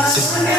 I'm sorry.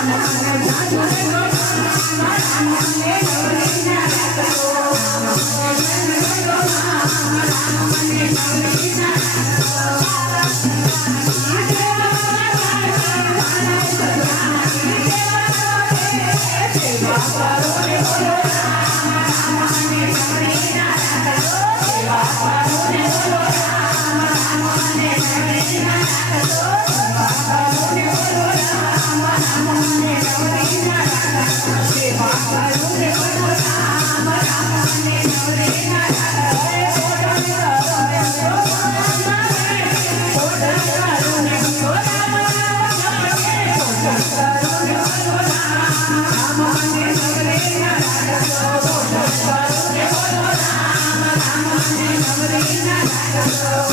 બોલો બોલો Yes.